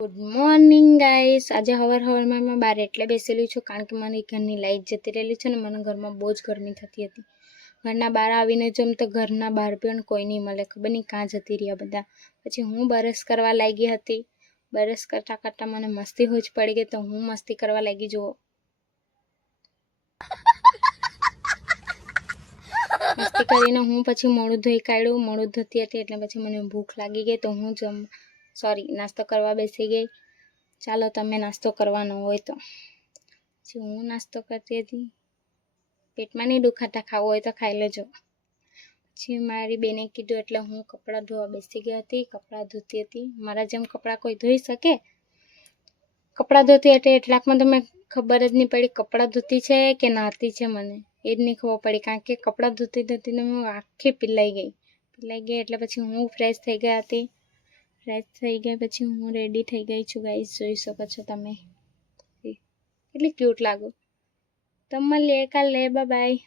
Good morning guys. આજે હવારમાં મેં બહાર એટલે બેસેલી છું કારણ કે મારી ઘરની લાઈટ જતી રહેલી છે ને મને ઘરમાં બહુ જ ગરમી થતી હતી। ઘરના બહાર આવીને જોમ તો ઘરના બહાર પણ કોઈ નહીં મળે, ખબર નહીં કાં જતી રહ્યા બધા। પછી હું બરસ કરવા લાગી હતી। બરસ કરતાં કરતાં મને મસ્તી હોજ પડી ગઈ તો હું મસ્તી કરવા લાગી। જુઓ, મસ્તી કરીને હું પછી મોઢું ધોઈ કાઢ્યું। મોઢું ધોતી હતી એટલે પછી મને ભૂખ લાગી ગઈ તો હું નાસ્તો કરવા બેસી ગઈ। ચાલો તમે નાસ્તો કરવાનો હોય તો। પછી હું નાસ્તો કરતી હતી। પેટમાં નહીં દુખાતા, ખાવું હોય તો ખાઈ લેજો। પછી મારી બેને કીધું એટલે હું કપડાં ધોવા બેસી ગઈ હતી। કપડાં ધોતી હતી। મારા જેમ કપડાં કોઈ ધોઈ શકે? કપડાં ધોતી હતી એટલાકમાં તો મેં ખબર જ નહીં પડી કપડાં ધોતી છે કે નાહતી છે, મને એ જ નહીં ખબર પડી કારણ કે કપડાં ધોતીને હું આખી પીલાઈ ગઈ એટલે પછી હું ફ્રેશ થઈ ગઈ હતી। ફ્રેશ થઈ ગયા પછી હું રેડી થઈ ગઈ છું ગાઈસ, જોઈ શકો છો તમે। કેટલી ક્યુટ લાગુ। તો મળીએ કાલે, બાય બાય।